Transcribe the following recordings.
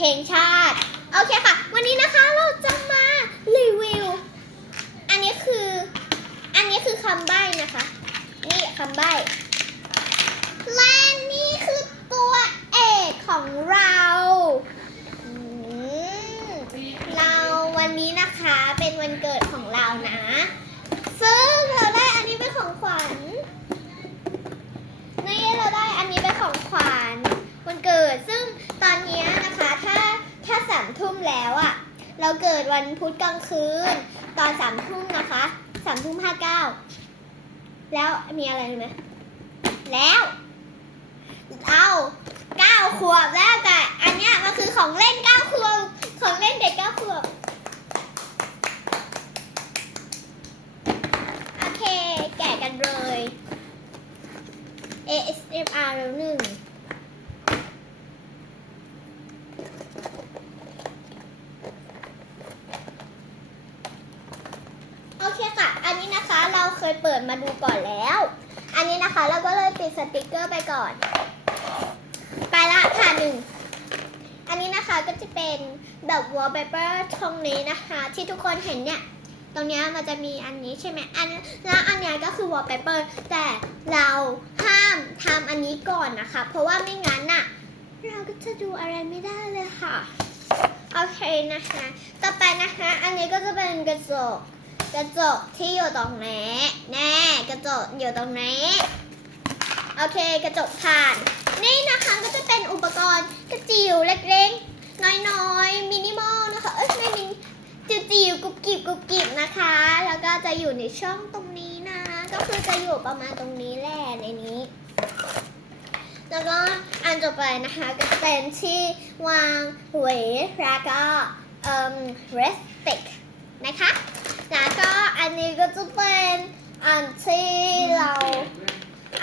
เพลงชาติ โอเคค่ะ วันนี้นะคะเราจะมารีวิว อันนี้คือ อันนี้คือคำใบ้นะคะ นี่คำใบ้และนี่คือตัวเอกของเราอืมเราวันนี้นะคะเป็นวันเกิดของเรานะ ซึ่งเราได้อันนี้เป็นของขวัญ นี่เราได้อันนี้เป็นของขวัญวันเกิด ซึ่งตอนเนี้ยนะคะถ้าถ้าสาม ทุ่มแล้วอะเราเกิดวันพุธกลางคืน ตอนสามทุ่มนะคะสามทุ่มห้าเก้าแล้วมีอะไรไหมแล้วเอาเก้าขวบแล้วแต่อันเนี้ยมันคือของเล่นเก้าขวบของเล่นเด็กเก้าขวบโอเค แกะกันเลย ASMR แล้วหนึ่ง โอเคค่ะ อั นี้นะคะเราเคยเปิดมาดูก่อนแล้ว อันนี้นะคะเราก็เลยปิดสติกเกอร์ไปก่อน ไปละค่ะหนึ่ง อันนี้นะคะก็จะเป็นแบบ wallpaper ตรงนี้นะคะ ที่ทุกคนเห็นเนี่ย ตรงเนี้ยมันจะมีอันนี้ใช่ไหมอันแล้วอันนี้ก็คือ wallpaper แต่เราห้ามทำอันนี้ก่อนนะคะ เพราะว่าไม่งั้นน่ะเราก็จะดูอะไรไม่ได้เลยค่ะ โอเคนะคะ ต่อไปนะคะ อันนี้ก็จะเป็นกระจก กระจกที่อยู่ตรงนี้แน่กระจกอยู่ตรงนี้โอเคกระจกผ่าน นี่นะคะก็จะเป็นอุปกรณ์กระจิ๋วเล็กๆน้อยๆมินิมอลนะคะเอ้ยไม่มินจิ๋วกุบกิบกุบกิบนะคะ แล้วก็จะอยู่ในช่องตรงนี้นะ ก็คือจะอยู่ประมาณตรงนี้แหละในนี้ แล้วก็อันต่อไปนะคะก็จะเป็นที่วางหวยแล้วก็เอ่อ rest stick นะคะ แล้วก็อันนี้ก็จะเป็นอันที่เรา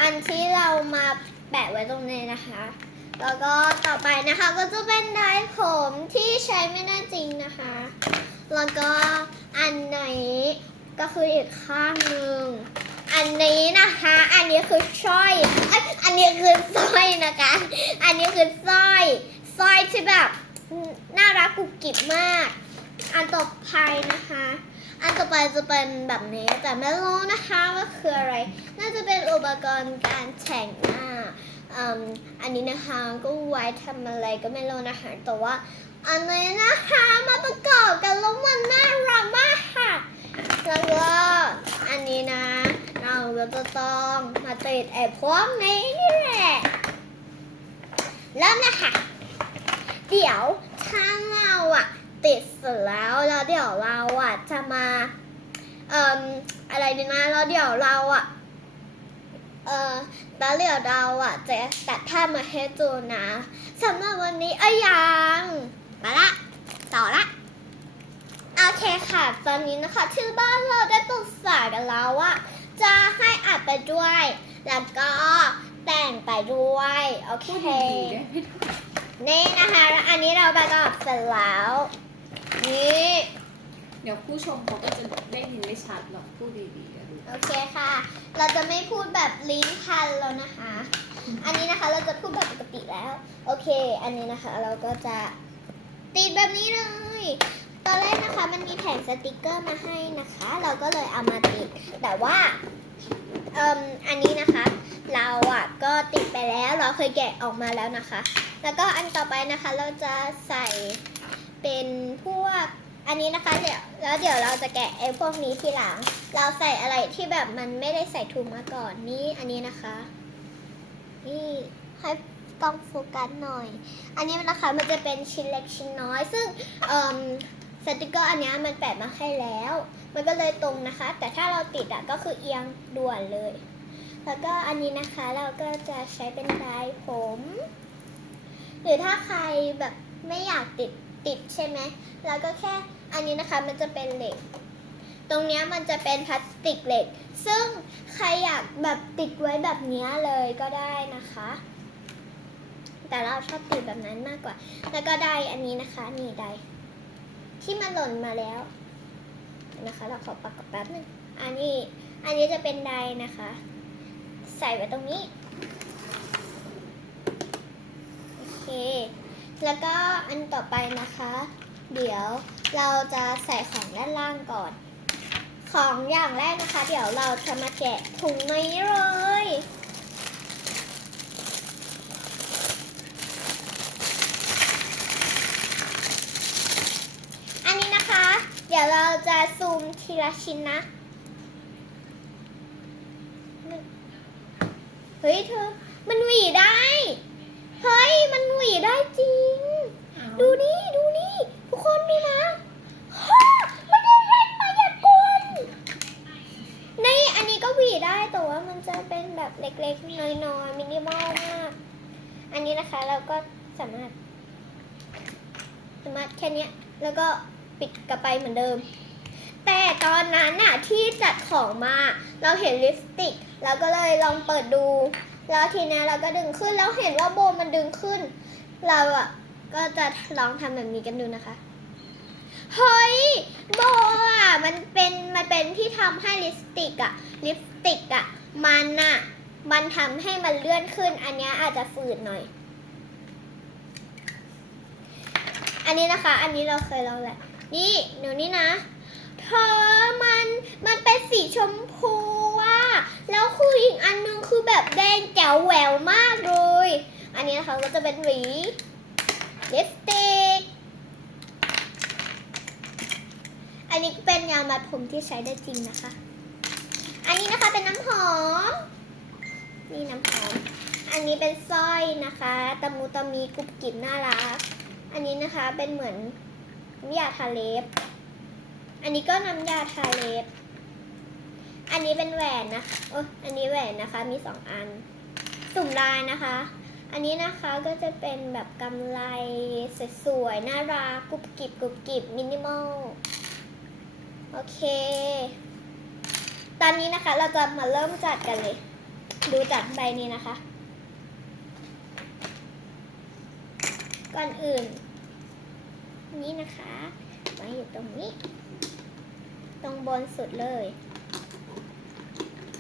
อันที่เรามาแปะไว้ตรงนี้นะคะ แล้วก็ต่อไปนะคะก็จะเป็นไดร์ผมที่ใช้ไม่ได้จริงนะคะ แล้วก็อันไหนก็คืออีกข้างหนึ่ง อันนี้นะคะ อันนี้คือสร้อยอันนี้คือสร้อยนะคะ อันนี้คือสร้อยสร้อยที่แบบน่ารักกุบกิบมาก อันต่อไปนะคะ อันต่อไปจะเป็นแบบนี้แต่ไม่รู้นะคะว่าคืออะไร น่าจะเป็นอุปกรณ์การแต่งหน้าอันนี้นะคะก็ไว้ทำอะไรก็ไม่รู้นะคะแต่ว่าอันนี้นะคะมาประกอบกันแล้วมันน่ารักมากค่ะแล้วก็อันนี้นะ เราก็จะต้องมาติดไอ้พวกนี้นี่แหละเริ่มนะคะเดี๋ยวถ้าเราอะ ติดเสร็จแล้วแล้วเดี๋ยวเราอะจะมาเอ่มอะไรดีนะแล้วเดี๋ยวเราอะเออแล้วเดี๋ยวเราอะจะตัดท่าพมาให้ดูนะสำหรับวันนี้อะยังมาละต่อละโอเคค่ะ ตอนนี้นะคะที่บ้านเราได้ปรึกษากันแล้วว่า จะให้อัดไปด้วย แล้วก็แต่งไปด้วย โอเค นี่นะคะแล้วอันนี้เราประกอบเสร็จแล้ว นี่เดี๋ยวผู้ชมเขาก็จะได้ยินไม่ชัดหรอกพูดดีๆอะลูกโอเคค่ะ เราจะไม่พูดแบบลิ้นพันแล้วนะคะ อันนี้นะคะเราจะพูดแบบปกติแล้ว โอเค อันนี้นะคะเราก็จะติดแบบนี้เลย ตอนแรกนะคะมันมีแผ่นสติกเกอร์มาให้นะคะ เราก็เลยเอามาติด แต่ว่าเอ่มอันนี้นะคะ เราอะก็ติดไปแล้ว เราเคยแกะออกมาแล้วนะคะ แล้วก็อันต่อไปนะคะเราจะใส่ เป็นพวกอันนี้นะคะเดี๋ยวแล้วเดี๋ยวเราจะแกะไอ้พวกนี้ทีหลัง เราใส่อะไรที่แบบมันไม่ได้ใส่ถุงมาก่อนนี่อันนี้นะคะ นี่ให้กล้องโฟกัสหน่อย อันนี้นะคะมันจะเป็นชิ้นเล็กชิ้นน้อย ซึ่งเอ่มสติกเกอร์อันนี้มันแปะมาให้แล้ว มันก็เลยตรงนะคะ แต่ถ้าเราติดอะก็คือเอียงด่วนเลย แล้วก็อันนี้นะคะเราก็จะใช้เป็นลายผม หรือถ้าใครแบบไม่อยากติด ติดใช่ไหมเราก็แค่อันนี้นะคะมันจะเป็นเหล็ก ตรงเนี้ยมันจะเป็นพลาสติกเหล็ก ซึ่งใครอยากแบบติดไว้แบบเนี้ยเลยก็ได้นะคะ แต่เราชอบติดแบบนั้นมากกว่า แล้วก็ได้อันนี้นะคะนี่ได้ที่มันหล่นมาแล้วนะคะ เราขอปักกับแป๊บนึงอันนี้อันนี้จะเป็นไดนะคะ ใส่ไว้ตรงนี้ โอเค แล้วก็อันต่อไปนะคะ เดี๋ยวเราจะใส่ของด้านล่างก่อน ของอย่างแรกนะคะ เดี๋ยวเราจะมาแกะถุงนี้เลยอันนี้นะคะเดี๋ยวเราจะซูมทีละชิ้นนะ เฮ้ยเธอ มันหวีได้ เฮ้ย มันหวีได้จริง ดูนี่ดูนี่ทุกคนดูนะฮ่าไม่ได้เล่นมายากลนี่อันนี้ก็หวีได้แต่ว่ามันจะเป็นแบบเล็กๆน้อยๆมินิมอลมาก อันนี้นะคะเราก็สามารถสามารถแค่เนี้ยแล้วก็ปิดกลับไปเหมือนเดิม แต่ตอนนั้นน่ะที่จัดของมาเราเห็นลิปสติกเราก็เลยลองเปิดดู แล้วทีนี้เราก็ดึงขึ้นแล้วเห็นว่าโบมันดึงขึ้น เราอะก็จะลองทำแบบนี้กันดูนะคะ เฮ้ยโบอะมันเป็นมันเป็นที่ทำให้ลิปสติกอะลิปสติกอะมันอะมันทำให้มันเลื่อนขึ้น อันนี้อาจจะฝืดหน่อย อันนี้นะคะ อันนี้เราเคยลองแหละ นี่เหนูนี่นะ เธอมันมันเป็นสีชมพูว่ะแล้วคืออีกอันนึงคือ แบบแดงแจ๋วแหววมากเลย อันนี้นะคะก็จะเป็นหวีลิปสติก อันนี้เป็นยามัดผมที่ใช้ได้จริงนะคะ อันนี้นะคะเป็นน้ำหอม นี่น้ำหอม อันนี้เป็นสร้อยนะคะตะมูตะมีกรุบกริบน่ารัก อันนี้นะคะเป็นเหมือนน้ำยาทาเล็บ อันนี้ก็น้ำยาทาเล็บ อันนี้เป็นแหวนนะคะโอ้อันนี้แหวนนะคะมีสองอัน สุ่มลายนะคะ อันนี้นะคะก็จะเป็นแบบกำไลสวยๆน่ารักกรุบกริบกรุบกริบมินิมอลโอเค ตอนนี้นะคะเราจะมาเริ่มจัดกันเลย ดูจากใบนี้นะคะ ก่อนอื่น นี่นะคะมาอยู่ตรงนี้ ตรงบนสุดเลย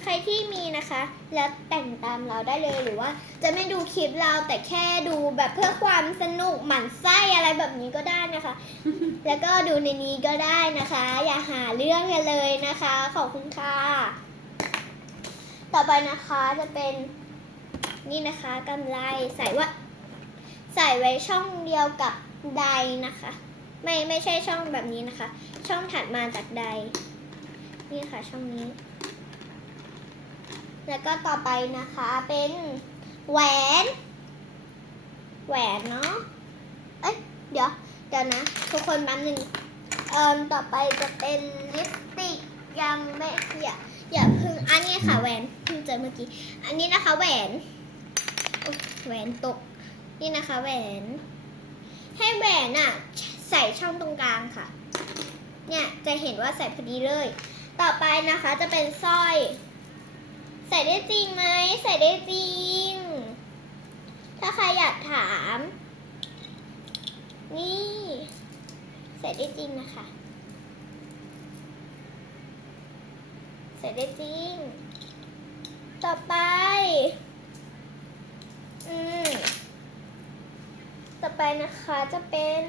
ใครที่มีนะคะ แล้วแต่งตามเราได้เลยหรือว่า จะไม่ดูคลิปเราแต่แค่ดูแบบเพื่อความสนุกหมั่นไส้อะไรแบบนี้ก็ได้นะคะ แล้วก็ดูในนี้ก็ได้นะคะ อย่าหาเรื่องกันเลยนะคะ ขอบคุณค่ะ ต่อไปนะคะจะเป็นนี่นะคะกำไรใส่ว่าใส่ไว้ช่องเดียวกับใดนะคะ ไม่ไม่ใช่ช่องแบบนี้นะคะ ช่องถัดมาจากใดนี่ค่ะช่องนี้ แล้วก็ต่อไปนะคะเป็นแหวน แหวนเนาะ เอ้ยเดี๋ยวเดี๋ยวนะ ทุกคนแป๊บนึงเอ่มต่อไปจะเป็นลิปสติกยังไม่อย่าอย่าพึ่งอันนี้ค่ะแหวนเพิ่งเจอเมื่อกี้ อันนี้นะคะแหวนแหวนตก นี่นะคะแหวน ให้แหวนอะใส่ช่องตรงกลางค่ะ เนี่ยจะเห็นว่าใส่พอดีเลย ต่อไปนะคะจะเป็นสร้อย ใส่ได้จริงไหมใส่ได้จริง ถ้าใครอยากถาม นี่ ใส่ได้จริงนะคะ ใส่ได้จริง ต่อไป อืม ต่อไปนะคะจะเป็น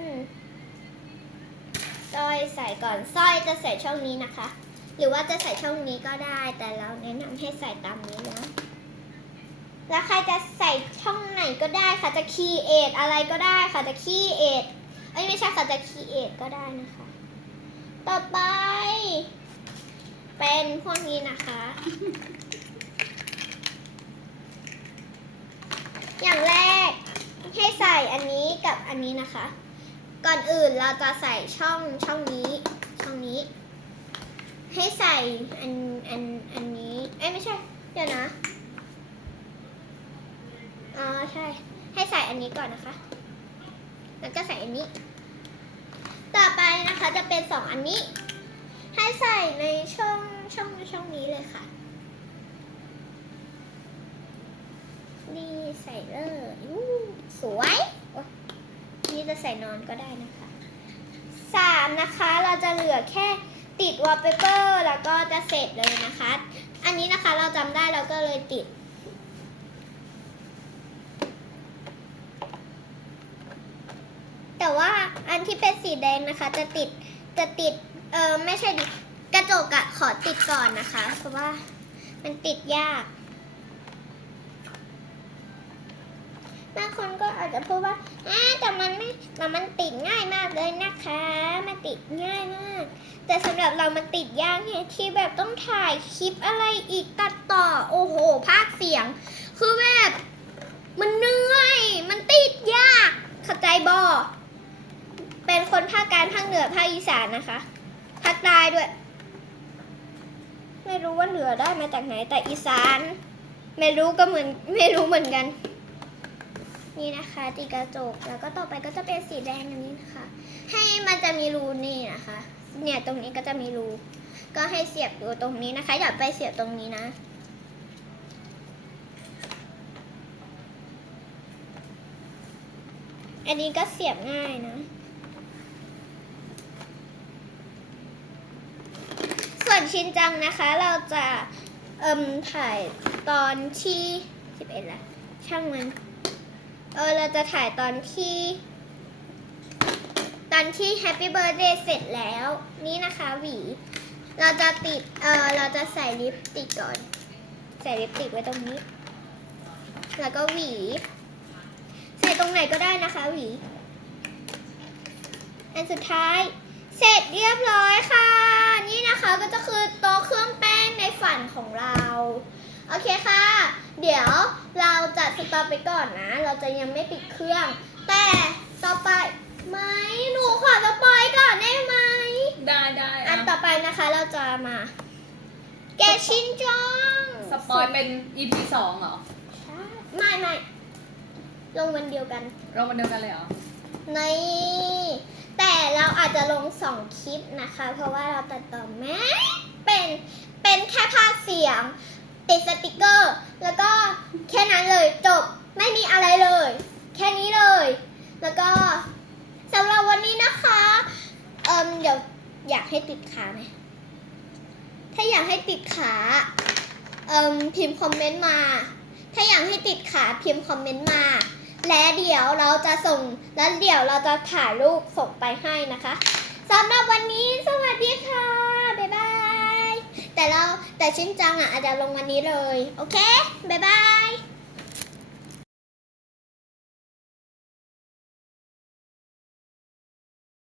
สร้อยใส่ก่อนสร้อยจะใส่ช่องนี้นะคะ หรือว่าจะใส่ช่องนี้ก็ได้ แต่เราแนะนำให้ใส่ตามนี้นะ แล้วใครจะใส่ช่องไหนก็ได้ค่ะ จะคีเอทอะไรก็ได้ค่ะ จะคีเอทเอ้ยไม่ใช่ค่ะ จะคีเอทก็ได้นะคะ ต่อไป เป็นพวกนี้นะคะ อย่างแรกให้ใส่อันนี้กับอันนี้นะคะ ก่อนอื่นเราจะใส่ช่องช่องนี้ ช่องนี้ ให้ใส่อันอันอันนี้ เอ้ยไม่ใช่ เดี๋ยวนะ อ๋อใช่ ให้ใส่อันนี้ก่อนนะคะ แล้วก็ใส่อันนี้ ต่อไปนะคะจะเป็นสองอันนี้ ให้ใส่ในช่องช่องช่องนี้เลยค่ะ นี่ใส่เลยสวยโอ๊ยนี่จะใส่นอนก็ได้นะคะสามนะคะเราจะเหลือแค่ ติดวอลเปเปอร์แล้วก็จะเสร็จเลยนะคะ อันนี้นะคะเราจำได้เราก็เลยติด แต่ว่าอันที่เป็นสีแดงนะคะ จะติดจะติดเออไม่ใช่กระจกอะขอติดก่อนนะคะ เพราะว่ามันติดยาก คนก็อาจจะพูดว่าอ่าแต่มันไม่แต่มันติดง่ายมากเลยนะคะ มันติดง่ายมาก แต่สำหรับเรามันติดยากเนี่ยที่แบบต้องถ่ายคลิปอะไรอีกตัดต่อ โอ้โห ภาคเสียง คือแบบมันเหนื่อย มันติดยากเข้าใจบอเป็นคนภาคกลารภาคเหนือภาคอีสานนะคะภาคใต้ด้วย ไม่รู้ว่าเหนือได้มาจากไหนแต่อีสาน ไม่รู้ก็เหมือนไม่รู้เหมือนกัน นี่นะคะตีกระจกแล้วก็ต่อไปก็จะเป็นสีแดงอันนี้นะคะ ให้มันจะมีรูนี่นะคะ เนี่ยตรงนี้ก็จะมีรูก็ให้เสียบอยู่ตรงนี้นะคะ อย่าไปเสียบตรงนี้นะอันนี้ก็เสียบง่ายนะ ส่วนชิ้นจังนะคะเราจะเอิ่มถ่ายตอนที่ 11ละช่างมัน เออเราจะถ่ายตอนที่ ตอนที่ Happy Birthday เสร็จแล้ว นี่นะคะหวี เราจะติด เออเราจะใส่ลิปสติกก่อน ใส่ลิปสติกไว้ตรงนี้ แล้วก็หวี ใส่ตรงไหนก็ได้นะคะหวี อันสุดท้าย เสร็จเรียบร้อยค่ะ นี่นะคะก็จะคือโต๊ะเครื่องแป้งในฝันของเรา โอเคค่ะ เดี๋ยวเราจะสต็อปไปก่อนนะ เราจะยังไม่ปิดเครื่อง แต่ต่อไปไหมหนูขอสปอยก่อนได้ไหม ได้ได้อัอะนต่อไปนะคะเราจะมา แกะชินจังสปอยเป็น EP สองเหรอใช่ไม่ไม่ลงวันเดียวกัน เรามันเดียวกันเลยเหรอ ใน แต่เราอาจจะลงสองคลิปนะคะ เพราะว่าเราตัดต่อแม่เป็นเป็นแค่ภาคเสียง ติดสติกเกอร์ แล้วก็แค่นั้นเลยจบไม่มีอะไรเลย แค่นี้เลย แล้วก็สำหรับวันนี้นะคะเอิมเดี๋ยวอยากให้ติดขาไหมถ้าอยากให้ติดขาเอิมพิมพ์คอมเมนต์มา ถ้าอยากให้ติดขาพิมพ์คอมเมนต์มา และเดี๋ยวเราจะส่งแล้วเดี๋ยวเราจะถ่ายรูปส่งไปให้นะคะสำหรับวันนี้สวัสดีค่ะ แต่เราแต่ชิ้นจังอะอาจจะลงวันนี้เลย โอเค บ๊ายบาย